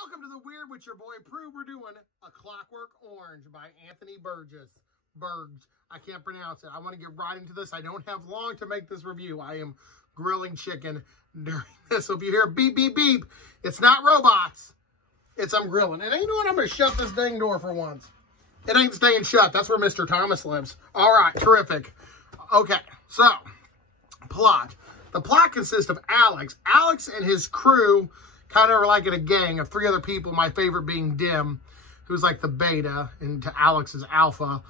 Welcome to The Weird with your boy Prue. We're doing A Clockwork Orange by Anthony Burgess. I can't pronounce it. I want to get right into this. I don't have long to make this review. I am grilling chicken during this. So if you hear beep, beep, beep, it's not robots. It's I'm grilling. And you know what? I'm going to shut this dang door for once. It ain't staying shut. That's where Mr. Thomas lives. All right, terrific. Okay, so plot. The plot consists of Alex. Alex and his crew kind of are like in a gang of 3 other people, my favorite being Dim, who's like the beta, and to Alex's alpha.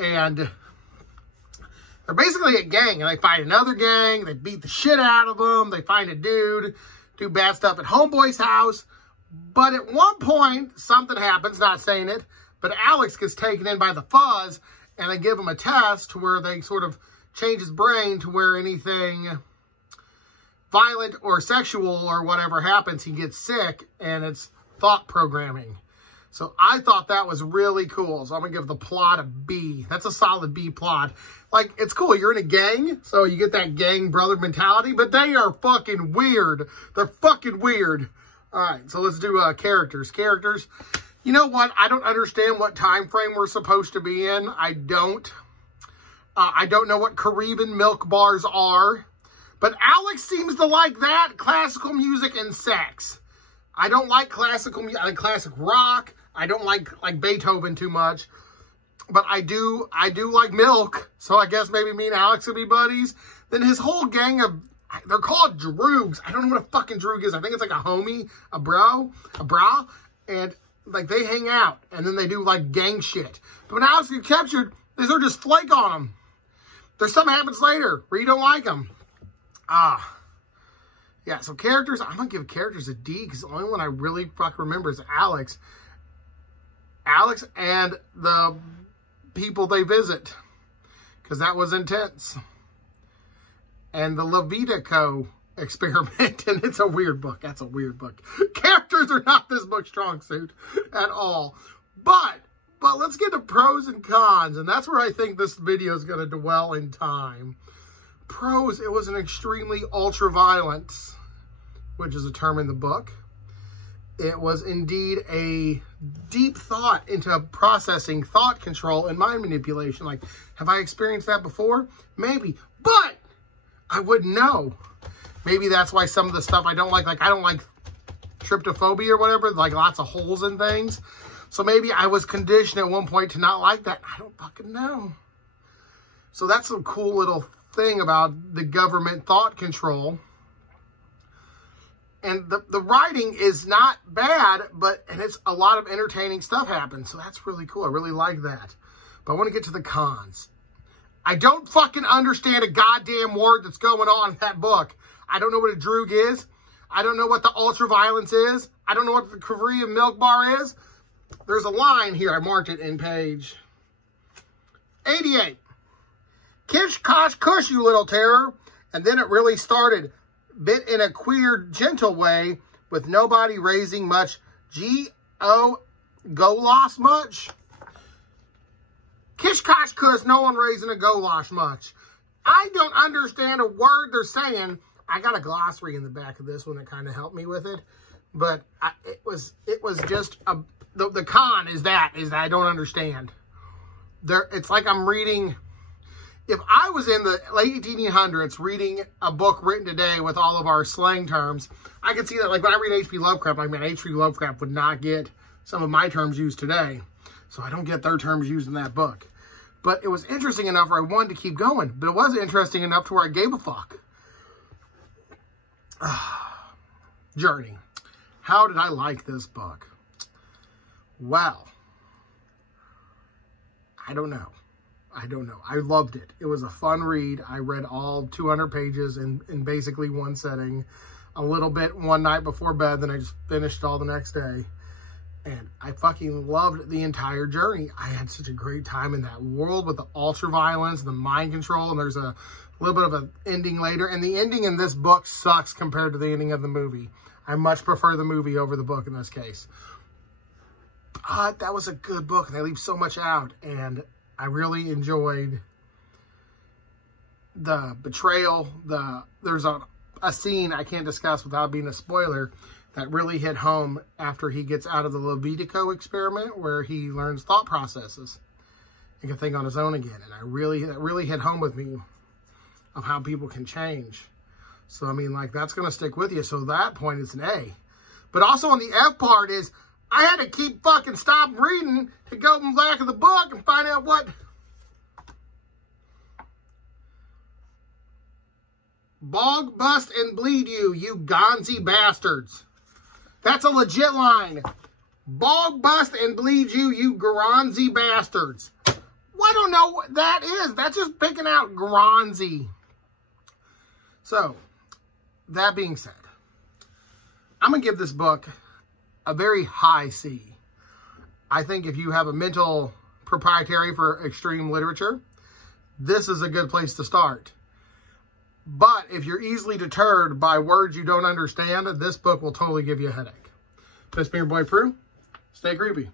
And they're basically a gang, and they fight another gang. They beat the shit out of them. They find a dude, do bad stuff at Homeboy's house. But at one point, something happens, not saying it, but Alex gets taken in by the fuzz, and they give him a test to where they sort of change his brain to where anything violent or sexual or whatever happens, he gets sick, and it's thought programming. So I thought that was really cool. So I'm going to give the plot a B. That's a solid B plot. Like, it's cool. You're in a gang, so you get that gang brother mentality, but they are fucking weird. They're fucking weird. All right, so let's do characters. Characters. You know what? I don't understand what time frame we're supposed to be in. I don't know what Caribbean milk bars are. But Alex seems to like that, classical music and sex. I don't like classical music. I like classic rock. I don't like Beethoven too much. But I do like milk. So I guess maybe me and Alex would be buddies. Then his whole gang of, they're called droogs. I don't know what a fucking droog is. I think it's like a homie, a bra. And like they hang out. And then they do like gang shit. But when Alex gets captured, they'll just flake on him. There's something happens later where you don't like him. Yeah, so characters, I'm going to give characters a D because the only one I really fucking remember is Alex. Alex and the people they visit, because that was intense. And the Levitico experiment, and it's a weird book. That's a weird book. Characters are not this book's strong suit at all. But let's get to pros and cons, and that's where I think this video is going to dwell in time. Pros, it was an extremely ultra-violent, which is a term in the book. It was indeed a deep thought into processing thought control and mind manipulation. Like, have I experienced that before? Maybe, but I wouldn't know. Maybe that's why some of the stuff I don't like I don't like tryptophobia or whatever, like lots of holes in things. So maybe I was conditioned at one point to not like that. I don't fucking know. So that's a cool little thing about the government thought control. And the writing is not bad, and it's a lot of entertaining stuff happens. So that's really cool. I really like that. But I want to get to the cons. I don't fucking understand a goddamn word that's going on in that book. I don't know what a droog is. I don't know what the ultra-violence is. I don't know what the Korean milk bar is. There's a line here. I marked it in page 88. Kish, kosh, kush, you little terror. And then it really started. Bit in a queer, gentle way, with nobody raising much. G-O, golosh much? Kish, kosh, kush, no one raising a golosh much. I don't understand a word they're saying. I got a glossary in the back of this one that kind of helped me with it. But it was just, the con is that I don't understand. It's like I'm reading. If I was in the late 1800s reading a book written today with all of our slang terms, I could see that, like when I read H.P. Lovecraft, like, man, H.P. Lovecraft would not get some of my terms used today. So I don't get their terms used in that book. But it was interesting enough where I wanted to keep going. But it wasn't interesting enough to where I gave a fuck. Journey. How did I like this book? Well, I don't know. I loved it. It was a fun read. I read all 200 pages in basically one setting. A little bit one night before bed, then I just finished all the next day. And I fucking loved the entire journey. I had such a great time in that world with the ultra-violence, the mind control, and there's a little bit of an ending later. And the ending in this book sucks compared to the ending of the movie. I much prefer the movie over the book in this case. But that was a good book. They leave so much out, and I really enjoyed the betrayal. There's a scene I can't discuss without being a spoiler that really hit home after he gets out of the Levitico experiment where he learns thought processes and can think on his own again. And that really hit home with me of how people can change. So, I mean, like, that's going to stick with you. So that point is an A. But also on the F part is, I had to keep fucking stop reading to go in the back of the book and find out what... Bog, bust, and bleed you, you gonzy bastards. That's a legit line. Bog, bust, and bleed you, you gronzy bastards. Well, I don't know what that is. That's just picking out gronzy. So, that being said, I'm going to give this book a very high C. I think if you have a mental proprietary for extreme literature, this is a good place to start. But if you're easily deterred by words you don't understand, this book will totally give you a headache. This has been your boy Prue. Stay creepy.